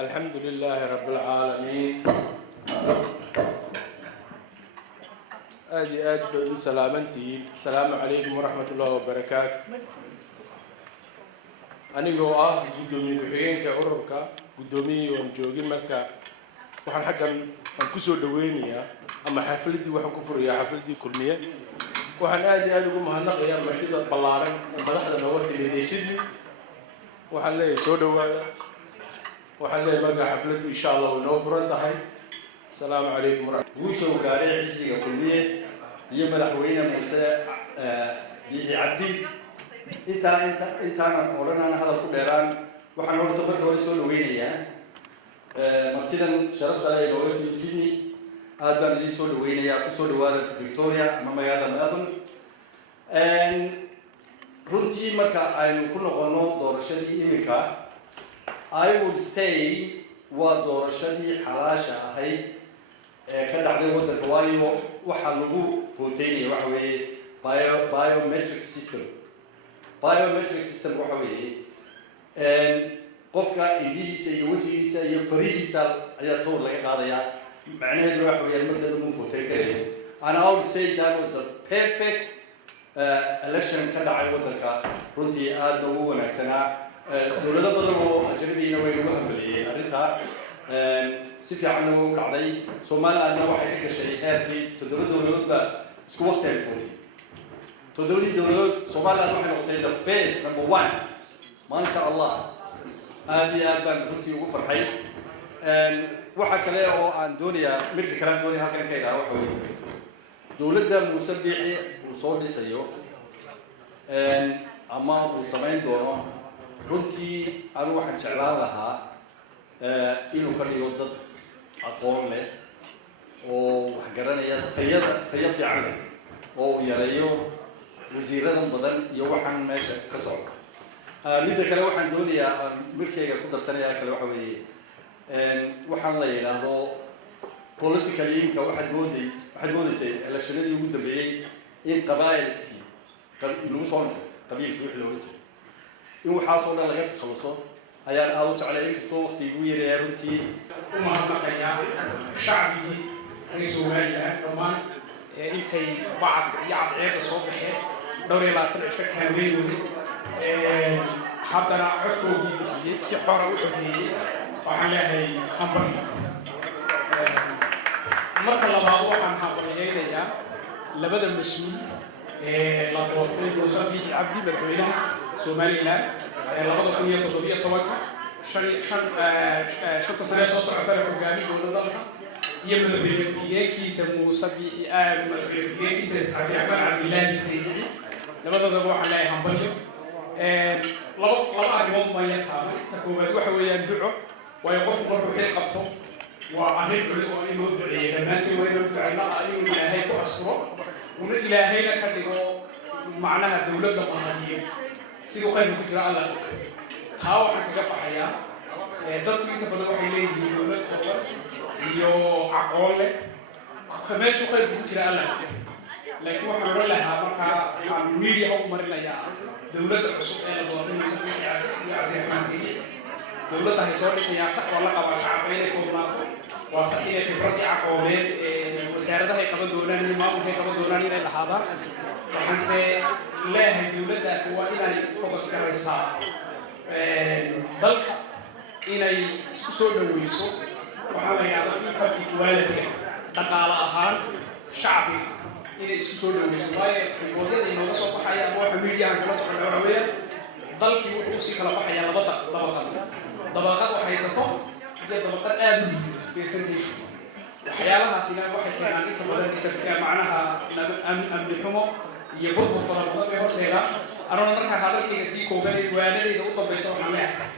الحمد لله رب العالمين. آدي سلامتي. السلام عليكم ورحمة الله وبركاته. أنا جوا قدومي كحين كعربك قدومي ومجوجين مركا وحن حقا نكسر دوينيا أما حفلتي وحن كفر يا حفلتي كلمية وحن آدي قوم هالنقيا مركزة بالعالم وبدأنا نوقت اللي يسدني وحن لي سودوا وحن لي بقى حفلتي إن شاء الله ونوفر هاي. السلام عليكم ورحمة الله. وشو قارئ حسي كلمية يملحوينا موسى بيجي عبدي انت انا اورنا انا هذا كديران waxaan horta markii hore soo dhaweynayaa martidan sharafta ay dowladda Sydney aad baan idin soo dhaweynayaa ku soo dhawaada Victoria ama magaalada Melbourne runtii marka aynu ku noqono doorashadii imika I would say waa doorashadii xalaasha ahayd ka dhacday waddanka waayo waxa lagu footeynaya waxa weeye biometric system waxa weeye qofka indhihiisa iyo wajigiisa iyo farihiisa ayaa sawir laga qaadayaa macnaheedu waxa weeye marka lagu footeyn karayo and I would say that was the perfect election ka dhacay waddanka runtii aad ugu wanaagsanaa dowlado badan oo ajnabiina way ugu hambaliyeen arrinta si fiican ugu dhacday Soomaaliland waxay ka gashay heerkii dowladda isku waqti ay footeeyeen dowladda Soomaaliland waxay noqotay the first number 1 ما شاء الله هذه أبان رتي وفر حي waxa kale oo aan doonaya mid kale aan doonaya halkan ka ilaa waxa weeye dawladda musabbixi uu soo dhisayo ama uu sameyn doono runtii aan waxaan jeclaan lahaa inuu ka dhigo dad aqoon leh oo wax garanaya tayada fiican leh oo yareeyo wasiiradan badan iyo waxaan meesha ka socdo midda kale waxaan doonayaa markayga ku darsanayaa kale waxa weeye waxaan la yiraahdo political inka waxaad moodaysay electionadii ugu dambeeyay in qabaa'ilkii inuu soo noqdo qabiilkii wixii loo jeedo in waxaas oo dhan laga takhaluso ayaan aad u jeclay inkastoo waqti ugu yareeyaa runtii uma hadlaqayaa shacbigii ay Soomaaliya dhammaan intay bacad iyo cadceeda soo baxeen dhowr iyo 20 cisho kaalmeeyay haddana codkoodii bixiyay si xor ah u xogiyay waxaan leeyahay hambalyo marka labaad waxaan hambalyeeyaa labada mas'uul la doortay Musabbix Cabdi madaxweynaha Soomaaliland 2017 shanta sano soo socotay hogaamiye dalka iyo madaxweynaha Musabbix madaxweynaha Cabdi Cabdilaahi Sayidi labadaba waxaan leeyahay hambalyo laba arrimood baan yar taabay ta koowaad waxa weeyaan duco waayo qofku markuu xil qabto waa arrin culus oo in loo duceeyo dhammaantiin waa inuu ducayna inuu ilaahay ku asuro una ilaahayna ka dhigo macnaha dowladda mahadiyo siduu qaybka ku jira alla taa waxaan kaga baxayaa dadku inta badan waxay leeyihiin dowlad kooban iyo aqoon leh meeshuu qaybka ku jira alla laakiin waxaan oran lahaa markaa waxaan media u marinayaa dowladda cusub ee la doortay iyo cabdiraxmaan siidi dowladda hay soo dhisayaa sax waa la qabaa shacabka inay koobnaato waa sax inay khibradii aqooneed wasaaradahay qaban doonaan iyo maamulkay qaban doonaan inay lahaadaan waxaanse leeyahay dowladdaasi waa inay focus garaysaa dalka inay isku soo dhaweyso waxaa la yidhahdo income equality dhaqaale ahaan shacbiga inay isku soo dhaweyso waayo riboodada inooga soo baxaya ama waxa miidiyahan kala socda waxa weeyaan dalkii wuxuu usii kala baxayaa laba dabaqad wax haysato iyo dabaqad aada u liidato percentage waxyaalahaasina waxay keenaan inta badan isabka macnaha amni xumo iyo burbur fara badan bay horseedaan anuna markaa hadalkayga sii koobanay waanadayda u dambaysa waxaan leeyahay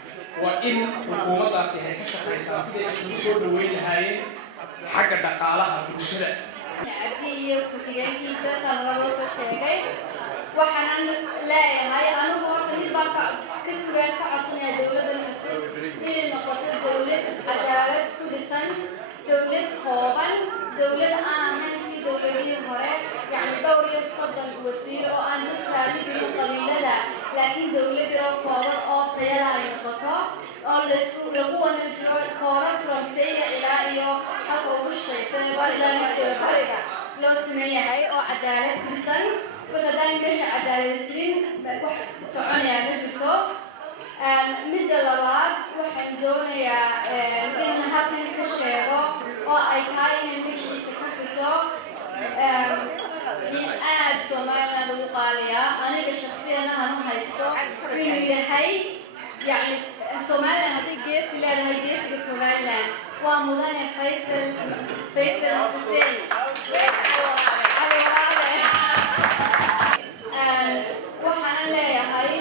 waa in xukuumaddaasi ay ka shaqaysaa siday isugu soo dhaweyn lahaayeen xagga dhaqaalaha bulshada cabdi iyo ku-xigeenkiisa sanrabo soo sheegay waxaanan leeyahay anigu horta mid baan ka sugaan ka codsanaya dowladdan cusub inay noqoto dowlad cadaalad ku dhisan dowlad kooban dowlad aan ahayn sidii dowladihii hore yacni dhowr iyo 30 wasiir oo aan just raaligelin qabiilada laakiin dowlad yaroo kooban oo tayada ay noqoto oo lagu wada jiro kooran from sayra ilaa iyo halka ugu shaqaysan bariga loo sameeyahay oo cadaalad ku dhisan bas haddaan meesha cadaalad jirin wax soconaya ma jirto midda labaad waxaan doonayaa in halkan ka sheego oo ay tahay inay magaciisa ka xuso in aad Somaliland ugu qaaliya aniga shakhsiyana hanu haysto inuu yahay يعني Somaliland هذه جيس لا هذه جيس كسوماليلاند ومدن فيصل حسين على وحنا لا يا هاي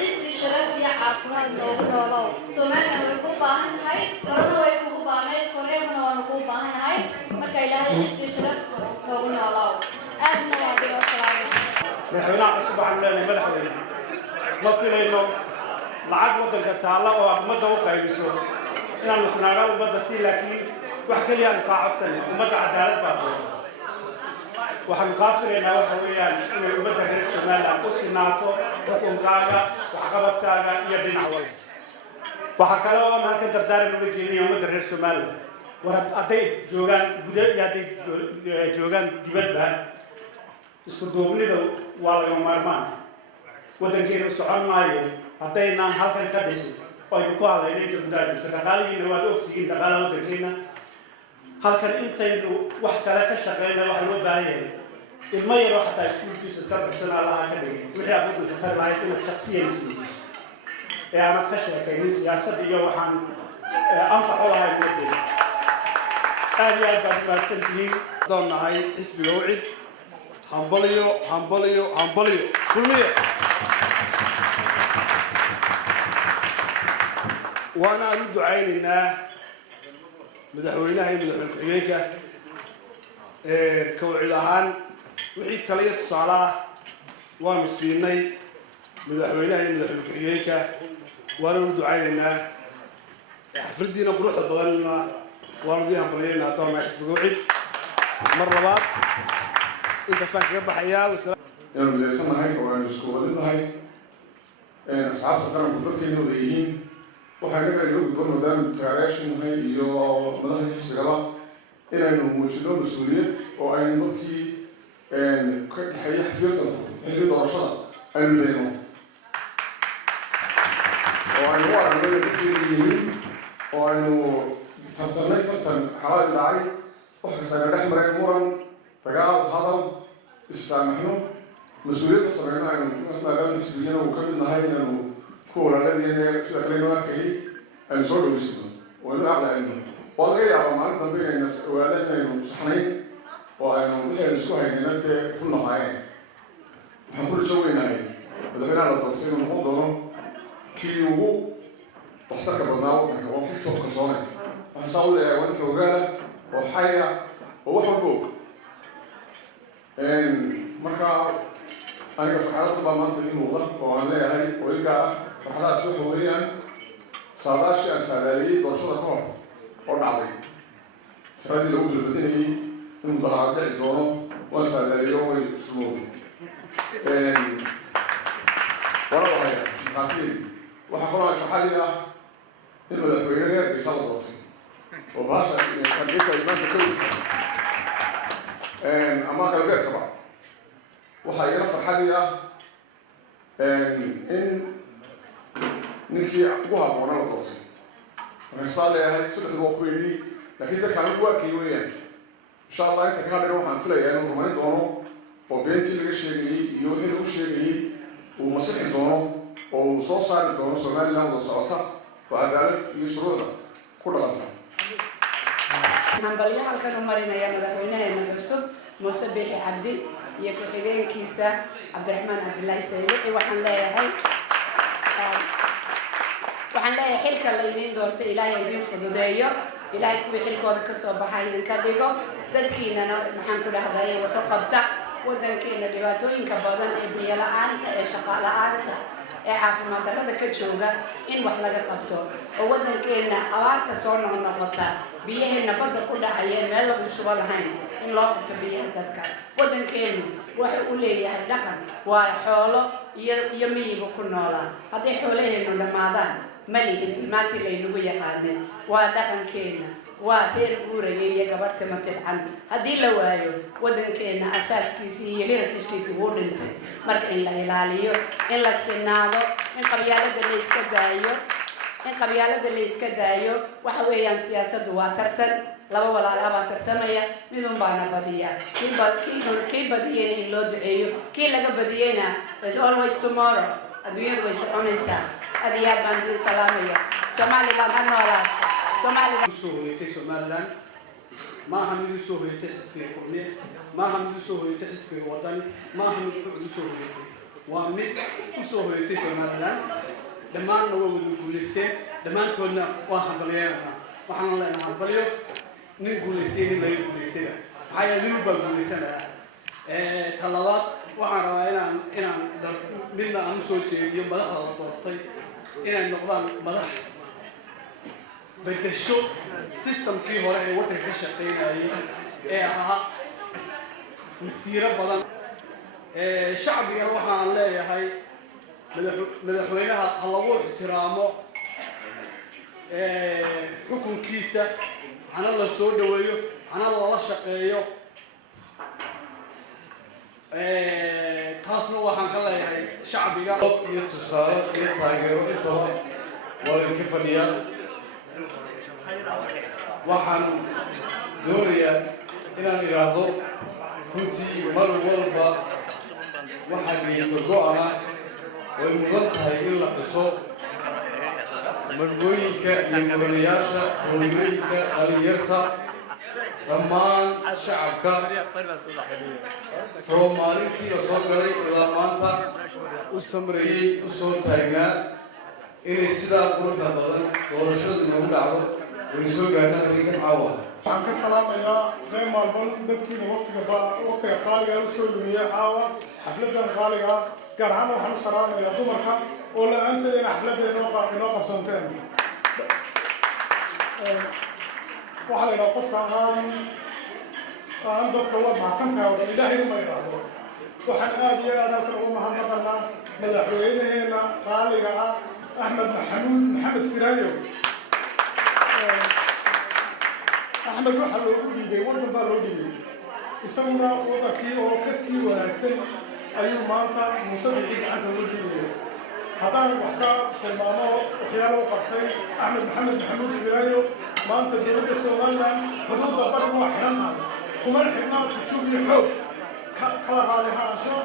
عسى شرف يا عفوا نورو Somaliland ويكون باهن هاي كورونا ويكون باهن كوريا ويكون باهن هاي marka ilaahay عسى شرف نورو aadna waa bilo salaam madaxweynaha cusub waxaan leenahay madaxweyne ma filayno lacag waddanka taalla oo aad ummadda u qaybiso inaanu kunaadha ummadda si laakiin wax keliya aanu kaa codsanay ummadda cadaalad baa tahay waxaanu kaa filaynaa waxa weeyaan inay ummadda reer Somaliland u sinaato xukunkaaga waxqabadkaaga iyo dhinac walba waxa kale oo aan halkan dardaaran uga jeedinaya ummadda reer Somaliland war hadday joogaan gudaha iyo hadday joogaan dibadda isku duubnida waa laga maarmaan waddankeena socon maayo haddaynan halkan ka dhisin oo aynu ku hadlayno inta gudaha jirta dhaqaalihiina waad ogtihiin dhaqaalaha waddankeena halkan intaynu wax kale ka shaqeyna waxa loo baahan yahay ilmo yaroo xataa iskuulkiisa ka baxsan allaha ka dhigay wixii aad waddanka tari lahayd inaad shaksiyan isweydiiso ee aanad ka sheekaynin siyaasadda iyo waxaan anfaco lahayn waddanka aad iyo aad baad umaadsan tihiin haddaan nahay xisbiga wicid hambaliyo kulmiye waana aan u ducaynaynaa madaxweynaha iyo madaxweyne ku-xigeenka ka wacid ahaan wixii taliya tusaale ah waanu siinay madaxweynaha iyo madaxweyne ku-xigeenka waana u ducaynaynaa xafladiina quruxda badanna waanu idin hambalyeynaa haddaan nahay xisbiga wicid mar labaad intaasaan kaga baxayaa inaan midaysanahay oo aynu isku wadinahay asxaabta qaranku dadkayna wada yihiin waxaan ka qayb gudbo maadaama taageerayaashanahay iyo madaxda xisbigaba inaynu muujino mas-uuliyad oo aynu dadkii ka dhexeeya xafiyadda xilli doorashada aynu dayno oo aynu u aragno inay dadkeena yihiin oo aynu tartanay tartan xalaal dhacay wax kasta ayna dhex mareen muran dagaal hadal issaamaxno mas-uuliyadda sameyno aynu maadaama xisbigana uu ka mid nahay inaynu ku walaaladeenna sida kale inoo arkayay aynu soo dhaweysano oo aynu aqlacayno waa laga yaabaa maalin dambe inayna ogaada inaynu saxnayn oo aynu wixii aynu isku haynayna dee ku noqaayeen waxaan ku rajo weynahay madaxweynaha la doortay inuu noqon doono kii ugu waxtarka badnaa waddanka waa ku soo kalsoonay waxaan saa u leeyahay waddanka ogaala oo xaya oo wax walba og marka aniga farxadada baa maanta ii muuqda oo aan leeyahay oo i gaar ah farxadahaas waxa weeyaan saadaashii aan saadaaliyey doorashada ka hor oo dhacday saradii lagu dalbadinayay in mudaharaad dhici doono waan saadaaliyo way sumowday wala wahaya markaasi waxaa kaloo farxadii ah in madaxweyne reer Geesa la doortay oo baasha Geesa ay maanta ka weysa ama galbeedkaba waxaa iyana farxadii ah in ninkii ugu habboonaa la doortay markaasaa leeyahay saddexdu waa ku weydii laakiin dadkaan ugu arkay weeyaan insha allah inta kaa dhigan waxaan filayaa inuu rumayn doono oo beentii laga sheegayey iyo wixii lagu sheegayey uu masixi doono oo uu soo saari doono Somaliland wada socota oo cadaalad iyo shuruucda ku dhaqanta hambalyo halkan u marinaya madaxweynaheena cusub Muuse Biixi Cabdi iyo ku-xigeenkiisa Cabdiraxmaan Cabdilaahi Saylici waxaan leeyahay xilka la idiin doortay ilaahay idin fududeeyo ilaahay kuwii xilkooda ka soo baxay idinka dhigo dadkiinana maxaan ku dhahday wuxuu qabta waddankeena dhibaatooyinka badan ee biyo la'aanta ee shaqo la'aanta ee caafimaad darrada ka jooga in wax laga qabto oo waddankeena abaarta soo noqnoqota biyaheena badda ku dhacaya meel lagu shubo lahayn in loo qabto biyaha dadka waddankeenu waxa uu leeyahay dhaqan waa xoolo iyo miyiga ku noolaa hadday xoolaheenu dhammaadaan malihin maanta laynagu yaqaaneen waa dhaqankeena waa reer guuraya iyo gabadh timo tidcan haddii la waayo waddankeena asaaskiisii iyo heritage-kiisii wuu dhintay marka in la ilaaliyo in la sinaado in qabyaalada la iska daayo waxa weeyaan siyaasaddu waa tartan laba walaala baa tartamaya midun baana badiya kii badiyeyna in loo duceeyo kii laga badiyeyna is always tomorrow adduunyadu way soconaysaa adiyaad baan idin salaamaya Somaliland ha noolaato soo hoyatay Somaliland maaha mid soo hoyatay xisbiga kulmiye maaha mid soo hoyatay xisbiga wadani maaha mid soo hoyatay waa mid soo hoyatay Somaliland dhammaanna waa wada guuleysteen dhammaantoodna waa hambalyeena waxaan leenahay hambalyo nin guuleystay nin laga guuleystay maxaa yeelay nin baa guuleysanaya talabaad waxaan rabaa inaan midna aan soo jeediyo madaxda la doortay inay noqdaan madax bedesho systemkii hore ee waddanka ka shaqeynayay ee ahaa wasiiro badan shacbiga waxaan leeyahay madaxweynaha ha lagu ixtiraamo xukunkiisa hana la soo dhaweeyo hana lala shaqeeyo taasna waxaan ka leeyahay shacbiga iyo tusaale iyo taageero intaba waa idinka fadhiyaa waxaan doonayaa inaan idhaahdo runtii mar walba waxaa niyadda go-ana way mudan tahay in la xuso margooyinka iyo mudanayaasha hooyooyinka dhalinyarta dhammaan shacabka from maalintii la soo galay ilaa maanta u samreeyey u soo taagnaa inay sidaa quruxda badan doorashadu nagu dhacdo way soo gaarna habeenka caawa waxaan ka salaamayaa reer maalban dadkiina waqtiga qaaliga u soo lumiyey caawa xafladan qaaliga gaar ahaan waxaan u salaamayaa dumarka oo la-aanteeda in xafladeeda inoo qabsanteen waxaa la yidhaha qofka aan dadka waad mahadsantahay oo dhan ilaahay uma idhaahdo waxaan aad iyo aad halkan ugu mahadnaqanaa madaxweynaheena qaaliga ah Axmed Maxamed Siraayo Axmed waxa loogu dhiibay waddan baa loo dhiibay isaguna waddankii oo ka sii wanaagsan ayuu maanta Muuse Biixi gacanta loo dhiibaya haddaan wax ka tilmaamo waxyaalo u qabtay Axmed Maxamed Siraayo maanta dowladda Somaliland xuduudda bariga waa xidhan tahay kuma xidhnaa jujub iyo xoog kala raali ahaansho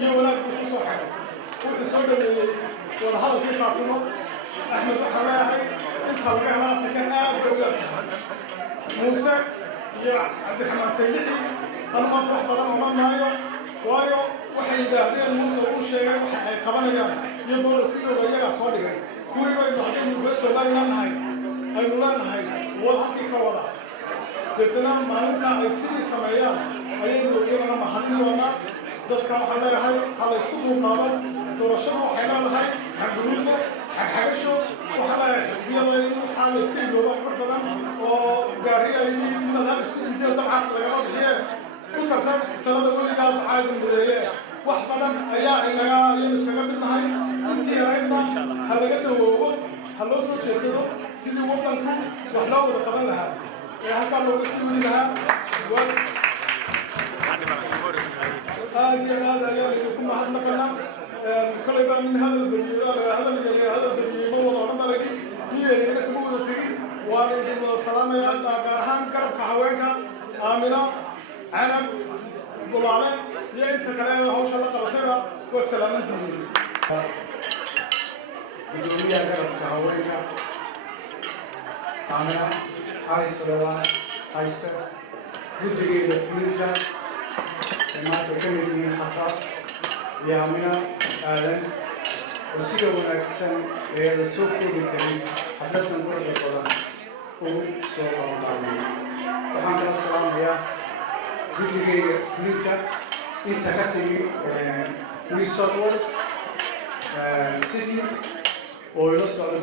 iyo wanaag buu ku soo xiray wuxuu soo dhaweeyey wadahadalkii Faatimo Axmed waxaa leeyahay inta laga helo Afrikan aad bay u yartahay Muuse iyo Cabdiraxmaan Saylici anu maanta wax badan uma maayo waayo waxay yidhaahdeen Muuse uu sheegay waxa ay qabanayaan iyo sidooda iyagaa soo dhigay kuwii baynu haddaynu kula soomaalinahay aynu leenahay wad halkii ka wada deetana maalinta ay sidii sameeyaan ayaynu iyagana mahadin doonaa dadka waxaan leeyahay ha la isku duubnaado doorashada waxay leedahay xagguruufo xagxagasho waxaa leeyahay xisbiyada in waxaa la iska ilooba mar badan oo gaariyayni madaam isku diideen dabcaas lagama bixiyeen ku tarsan talada weligaa ducaadin mudeeye wax badan ayaa ayaynu iskaga midnahay intii yaraydna ha laga dawoobo ha loo soo jeedsado sidii waddanku wax loo wada qaban lahaa ee halkaa looga sii weli lahaa aad iyo aad ayaan idinku mahadnaqanaa kolay baa min hadal badiyey hadal badiyey ma wada odhan aragi niyeedayna kama wada tegin waana idin wada salaamayaa gaar ahaan garabka haweenka aamina canab gulaale iyo inta kale hawsha la qabatayba waad salaamantihiin gudoomiyaha garabka haweenka aamina cali sulaymaan hayste guddigeeda fulinta maanta ka mid yihiin khataab iyo aamina aadan oo sida wanaagsan ee la soo koobi karin xafladan quruxda badan uu soo qabanqaabay waxaan kala salaamayaa guddigeeda fulinta inta ka timi New South Wales Sydney oo ila socda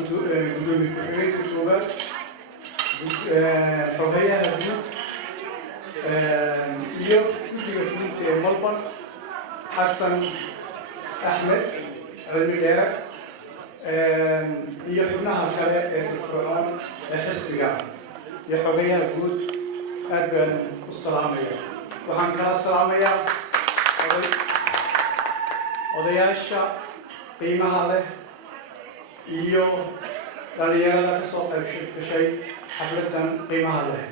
gudoomiye ku-xigeenka koowaad xogeyaha guud iyo guddiga fulinta ee Melbourne xasan axmed cilmi dheere iyo xubnaha kale ee firfircoon ee xisbiga iyo xogeyaha guud aad baan u salaamaya waxaan kala salaamayaa odayaasha qiimaha leh iyo dhalinyarada ka soo qayb gashay xafladan qiimaha leh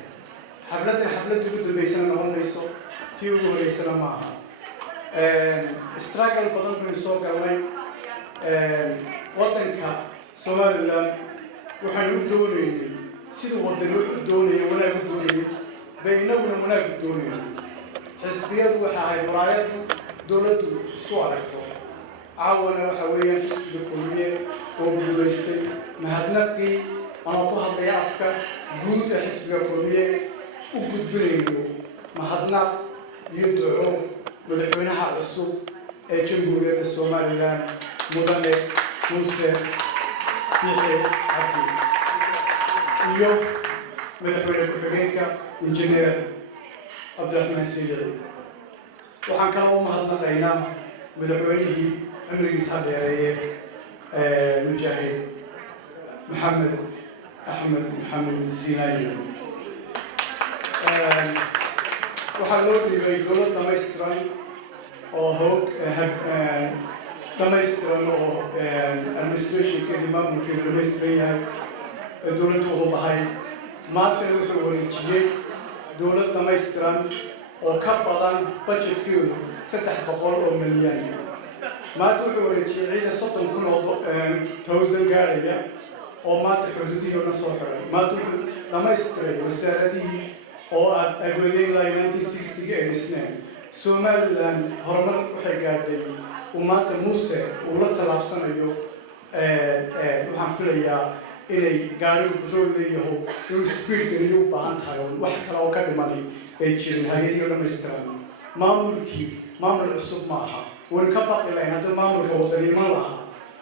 xafladan xafladii ugu dambeysana noqon mayso tii ugu horeysana ma aha struggle badan baynu soo galnay waddanka Somaliland waxaynu u doonaynay siduu waddan wuxuu doonayay wanaag u doonayay baynaguna wanaag u doonaynay xisbiyadu waxa ahay muraayadu dowladdu isu aragto caawana waxa weeyaan xisbiga kulmiye oo guulaystay mahadnaqii ama ku hadlaya afka guud ee xisbiga kulmiye u gudbinayno mahadnaq iyo duco madaxweynaha cusub ee jamhuuriyadda Somaliland mudane Muuse Biixi Cabdi iyo madaxweyne ku-xigeenka injineer Cabdiraxmaan Sayid waxaan kala u mahadnaqaynaa madaxweynihii cumrigiisa dheereeye mujaahid maxamed axmed maxamed sinaayo waxaa loo dhiibay dowlad dhamaystiran oo hoog dhamaystiran oo administrationkeedii maamulkeedu dhamaystiran yahay ee dowladdu ugu bahay maantana wuxuu wareejiyey dowlad dhamaystiran oo ka badan budgetkeedu 300 milyan maanta wuxuu wareejiyey ciidan 30,000 gaaraya oo maanta xuduudihii oo dhan soo xiray maanta wuxuu dhamaystiray wasaaradihii oo agweeyay 1960 ee dhisneen Somaliland horumar waxay gaadhay maanta Muuse uu la talaabsanayo waxaan filayaa inay gaarigu petrol leeyahay inuu speed geliyo u baahan tahay wax kale oo ka dhimanay ay jirin hay'adii oo dhammaystiran maamul cusub ma aha waan ka baqi lahayn haddii maamulka wadaniman lahaa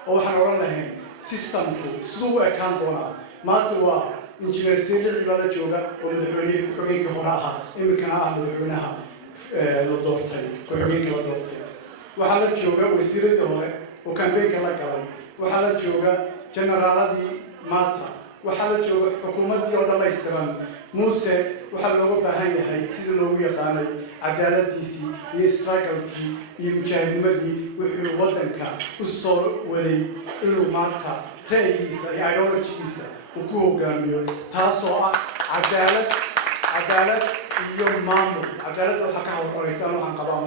oo waxaan odhan lahayn systemku siduu u ekaan doonaa maanta waa injineer Sayid baa la jooga oo madaxweyne ku-xigeenka hore ahaa iminkana ah madaxweynaha la doortay ku-xigeenka la doortay waxaa la jooga wasiiradii hore oo kambeynka la galay waxaa la jooga generaaladii maanta waxaa la jooga xukuumaddii oo dhammaystiran Muuse waxaa looga baahan yahay sidii loogu yaqaanay cadaaladiisii iyo struggle-kii iyo mujaahidnimadii wuxuu waddanka u soo waday inuu maanta ra'yigiisa iyo ideologigiisa uu ku hogaamiyo taasoo ah cadaalad iyo maamul cadaalad waxaa ka hormaraysa waxaan qabaa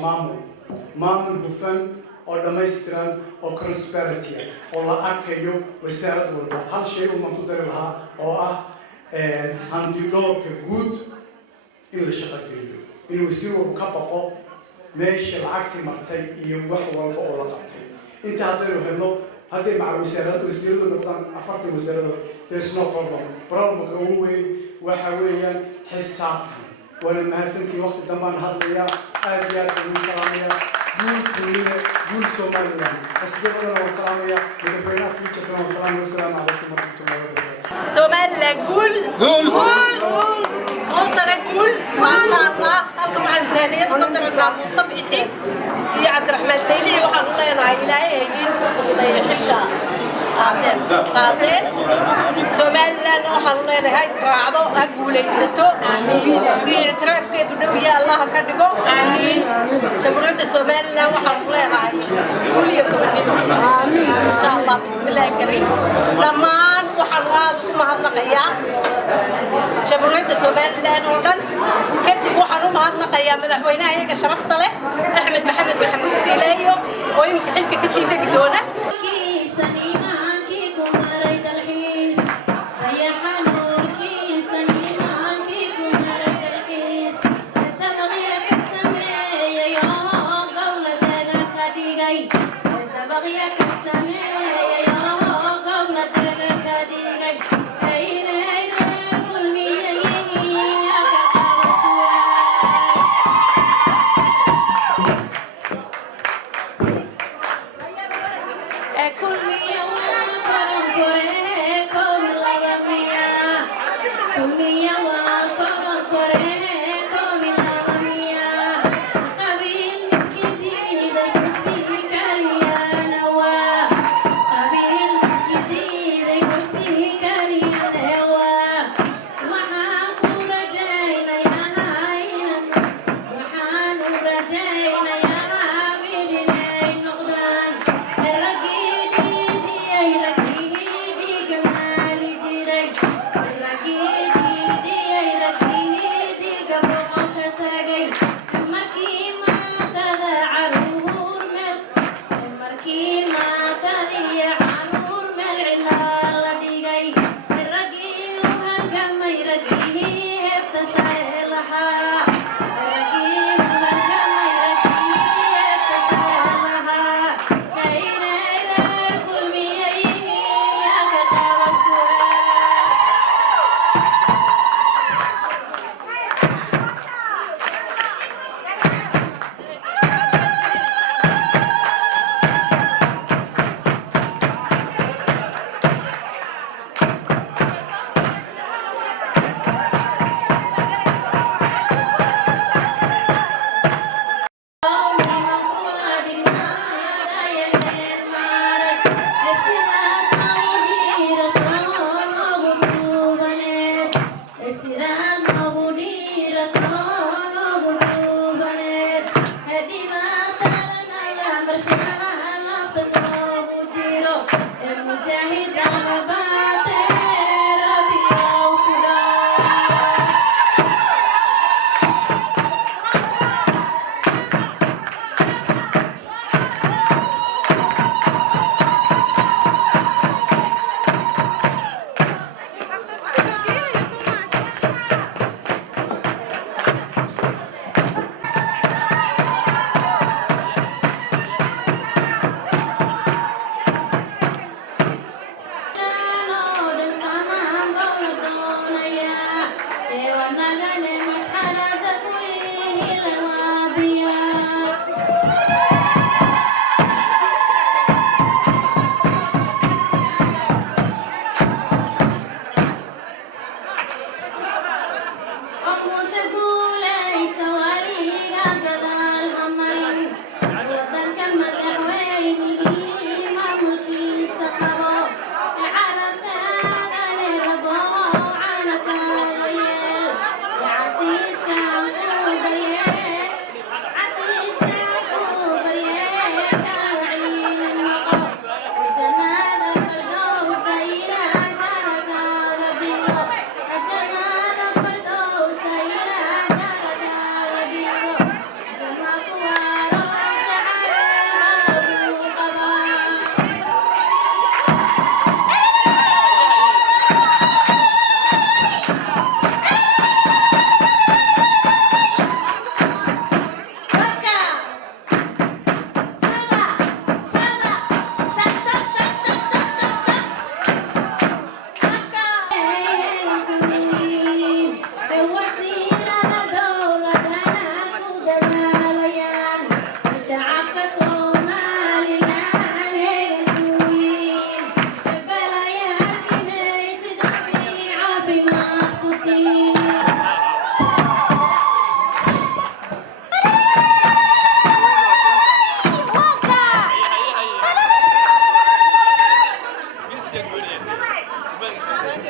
maamul hufan oo dhammaystiran oo prosperity oo la arkayo wasaarad walba hal shay uma ku dari lahaa oo ah handidhoorka guud in la shaqageliyo in wasiir walba ka baqo meesha lacagtii martay iyo wax walba oo la qabtay inta haddaynu helno هذه مع الوزارات وزيرة النقطة أفراد الوزارات there's no problem هو وحويا حساب ولما هسنتي وقت دمان هذا آجيات السلامية قول كلية قول سوماليا أسبقنا والسلامية بدفعنا في كتنا والسلام عليكم ورحمة الله وبركاته. سوماليا قول موسى قول ما شاء الله halkan waxaan taaniyad uga dirnaa Muuse Bixi iyo Cabdiraxmaan Saylici waxaan u leenahay Ilaahay idin fududeeyo xilka qaadeen Soomaaliland waxaan u leenahay israacdo ha guulaysato amiin ictiraafkeedu dhow ya Allah ka dhigo amiin jamhuuriyadda Soomaaliland waxaan u leenahay kuliya gobonimo amiin insha Allah billahi kariim dhammaan waxaan aad u mahadnaqayaa jamhuuriyadda Soomaaliland oo dhan kadib waxaan u mahadnaqayaa madaxweynaha iyaga sharafta leh Axmed Maxamed Maxamuud Siileeyo oo imika xilka ka sii degi doona كل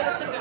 Yeah.